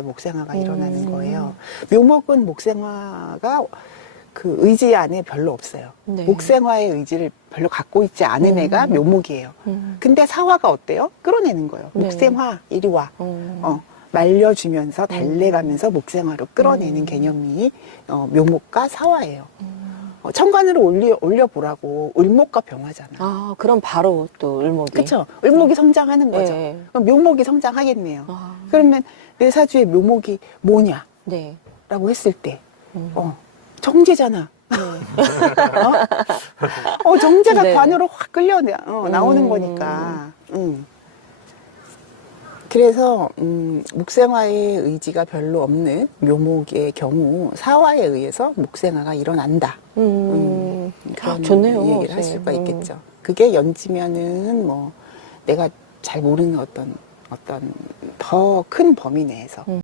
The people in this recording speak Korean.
목생화가 음. 일어나는 거예요. 묘목은 목생화가 그 의지 안에 별로 없어요. 네. 목생화의 의지를 별로 갖고 있지 않은 음. 애가 묘목이에요. 음. 근데 사화가 어때요? 끌어내는 거예요. 네. 목생화 이리 와. 음. 어, 말려주면서 달래가면서 목생화로 끌어내는 음. 개념이 어, 묘목과 사화예요. 음. 어, 천간으로 올려 올려보라고 을목과 병화잖아. 아, 그럼 바로 또 을목이. 그렇죠. 을목이 성장하는 거죠. 네. 그럼 묘목이 성장하겠네요. 아, 그러면 내 사주의 묘목이 뭐냐라고 네. 했을 때, 음. 어, 정제잖아. 네. 어, 정제가 네. 관으로 확 끌려 어, 나오는 음. 거니까. 음. 그래서 음, 목생화의 의지가 별로 없는 묘목의 경우 사화에 의해서 목생화가 일어난다. 음. 아, 그런 좋네요. 얘기를 할. 수가 음. 있겠죠. 그게 연지면은 뭐 내가 잘 모르는 어떤 어떤 더 큰 범위 내에서